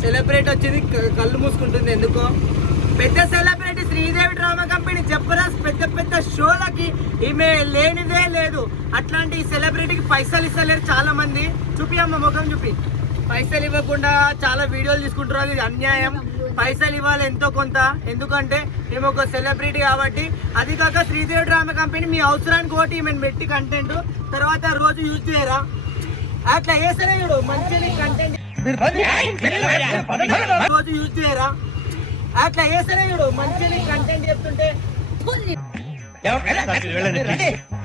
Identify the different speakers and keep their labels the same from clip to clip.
Speaker 1: Celebrate వచ్చేది క- కళ్ళు మూసుకుంటుంది ఎందుకో. పెద్ద celebrity Sridevi drama company Jabardasth పెద్ద పెద్ద షోలకి ఈమె లేనిదే లేదు. అట్లాంటి సెలబ్రిటీకి పైసలు ఇస్తలేరు చాలా మంది చూపి అమ్మ ముఖం చూపి. పైసలు ఇవ్వకుండా చాలా వీడియోలు తీసుకుంటారు అది అన్యాయం. పైసలు ఇవ్వాలి ఎంతో కొంత. ఎందుకంటే మేము ఒక సెలబ్రిటీ కాబట్టి. అది కాక శ్రీదేవి డ్రామా కంపెనీ మీ అవసరానికి ఒకటి ఈమెను పెట్టి కంటెంట్ తర్వాత రోజు యూజ్ చేయరా? అట్లా వేసరే చూడు మంచి కంటెంట్ రోజు యూజ్ చేయరా? అట్లా వేస్తేనే చూడు మంచి కంటెంట్ చెప్తుంటే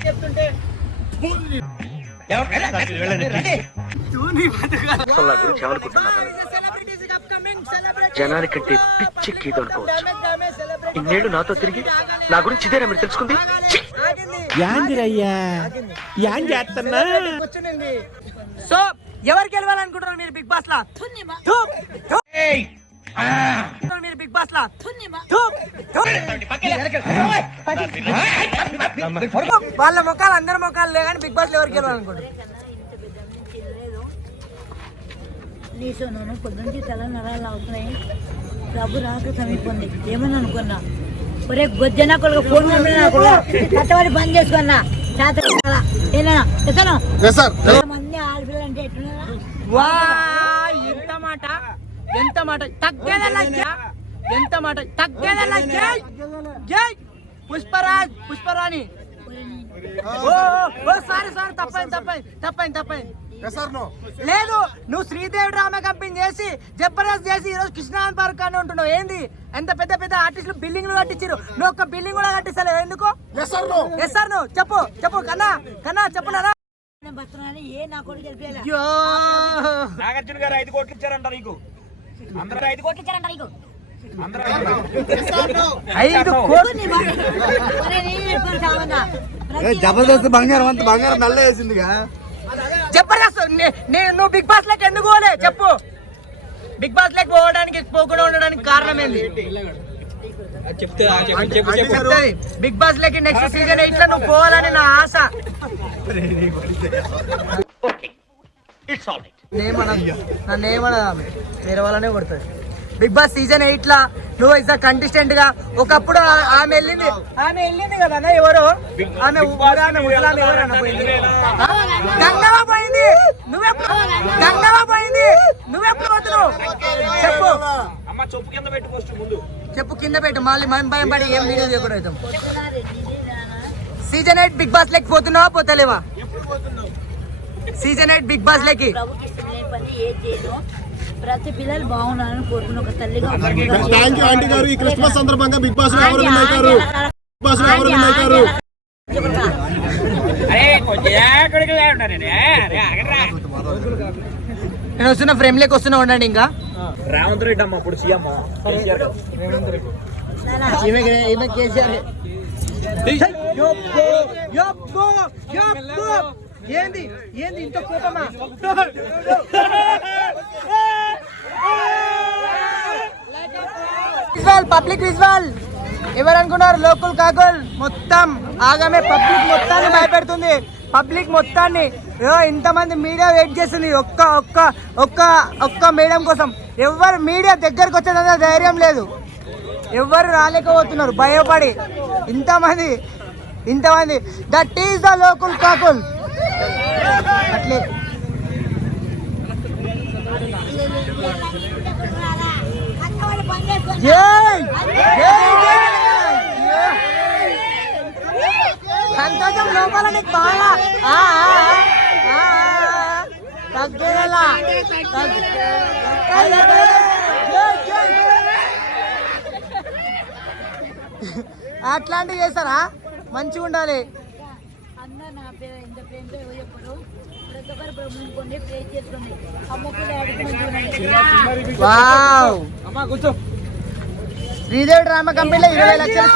Speaker 1: చెప్తుంటే
Speaker 2: జనానికంటే పిచ్చెక్కి అనుకోవచ్చు. ఇన్నేళ్ళు నాతో తిరిగి నా గురించి ఇదేనా మీరు తెలుసుకుంది? ఛీ!
Speaker 3: యాందిరయ్యా యాన్ చేస్తున్నా.
Speaker 1: సో ఎవరు గెలవాలనుకుంటున్నారు మీరు బిగ్ బాస్ లా. మీరు బిగ్ బాస్ లా. వాళ్ళ ముఖాలు అందరి ముఖాలు లే కానీ బిగ్ బాస్లో ఎవరు గెలవాలనుకుంటారు
Speaker 4: నీసోనాను పొద్దుంచి తల నరాలు అవుతున్నాయి ప్రభు రాక సమీపంది ఏమని అనుకున్నా ఒరే గొజ్జన కొడుకు ఫోన్ కట్టబడి బంద్ చేసుకున్నా చేత ఏనా
Speaker 1: వా ఎంత మాట? ఎంత మాట? తగ్గేదే లజ్జ ఎంత మాట? తగ్గేదే జై. జై. పుష్పరాజ్ పుష్పరాణి. ఓ ఓ సారీ సారీ తప్పైంది తప్పైంది తప్పైంది తప్పైంది. లేదు నువ్వు శ్రీదేవి డ్రామా కంపెనీ చేసి జబర్దస్త్ చేసి ఈ రోజు కృష్ణాన్ పార్క్ అని ఉంటున్నావు. ఏంది? ఎంత పెద్ద పెద్ద ఆర్టిస్టులు బిల్డింగ్లు కట్టించారు నువ్వు ఒక్క బిల్డింగ్ కూడా కట్టిస్తలేవు. ఎందుకు? ఎస్ సార్ నువ్వు చెప్పు చెప్పు కన్నా కన్నా చెప్పు
Speaker 4: నేను బతున్నాను ఏ నా కొడుకు గెలిపేయాలి
Speaker 1: అయ్యో
Speaker 5: నాగార్జున గారు ఐదు కోట్లు ఇచ్చారంట నీకు. అందరూ ఐదు కోట్లు
Speaker 4: ఇచ్చారంట నీకు.
Speaker 5: అందరూ
Speaker 1: ఐదు కోట్లు.
Speaker 3: జబర్దస్త్ బంగారం అంత బంగారం మెల్ల వేసిందిగా?
Speaker 1: జబర్దస్త్ నువ్వు బిగ్ బాస్ లెక్క ఎందుకు పోలే? చెప్పు. బిగ్ బాస్ లెక్క పోవడానికి పోకుండా ఉండడానికి కారణం ఏంది? చెప్తాది. బిగ్ బాస్ లెక్క నెక్స్ట్ సీజన్ ఎయిట్లో నువ్వు పోవాలని నా ఆశ?
Speaker 2: ఇట్స్ ఆల్ రైట్
Speaker 1: నేమనదు నన్ను ఏమనదు ఆమె. వేరే వాళ్ళనే కొడుతుంది. బిగ్ బాస్ సీజన్ ఎయిట్ లా నువ్వు ఇస్ కంటెస్టెంట్గా ఒకప్పుడు ఆమె వెళ్ళింది. ఆమె వెళ్ళింది కదా ఎవరు? ఆమె ఆమె పోయింది? గంగవ్వ పోయింది. నువ్వెప్పుడు పోయింది. నువ్వెప్పుడు చొప్పు
Speaker 5: కింద పెట్టి పోస్ట్ ముందు.
Speaker 1: చెప్పు కింద పెట్టు మళ్ళీ మేము భయం పడి ఏం వీడియో చేయకూడదు అవుతాం సీజన్ ఎయిట్ బిగ్ బాస్ లెక్క పోతున్నావా పోతలేవా? సీజన్ ఎయిట్ బిగ్ బాస్ లెక్కి
Speaker 4: ప్రతి పిల్లలు బాగున్నారని కోరుకున్న ఒక తల్లిగా
Speaker 3: థ్యాంక్ యూ ఆంటీ గారు. ఈ క్రిస్మస్ సందర్భంగా బిగ్ బాస్ ఎవరు బిగ్ బాస్ ఎవరు
Speaker 1: నేను వస్తున్న ఫ్రేమ్ లెక్క వస్తున్నా ఉండండి ఇంకా.
Speaker 5: రేవంత్ రెడ్డి అమ్మ అప్పుడు సీఎం.
Speaker 1: ఈమె కేసీఆర్. ఏంది? ఏంది ఇంత కోపమా? పబ్లిక్ విజువల్ ఎవరు అనుకున్నారు? లోకల్ కాకుల్ మొత్తం. ఆగమే పబ్లిక్ మొత్తాన్ని భయపెడుతుంది. పబ్లిక్ మొత్తాన్ని. ఇంతమంది మీడియా వెయిట్ చేస్తుంది. ఒక్క ఒక్క ఒక్క ఒక్క మేడం కోసం. ఎవరు మీడియా దగ్గరకు వచ్చేదంత ధైర్యం లేదు. ఎవరు రాలేకపోతున్నారు. భయపడి. ఇంతమంది ఇంతమంది. దట్ ఈస్ ద లోకల్ కాకుల్ అట్లే. జై! జై జై! సంతోషం లోపల నీకు బాగా! అట్లాంటివి చేస్తారా? మంచిగా ఉండాలి. శ్రీదేవి డ్రామా కంపెనీలో ఇరవై లక్షలు.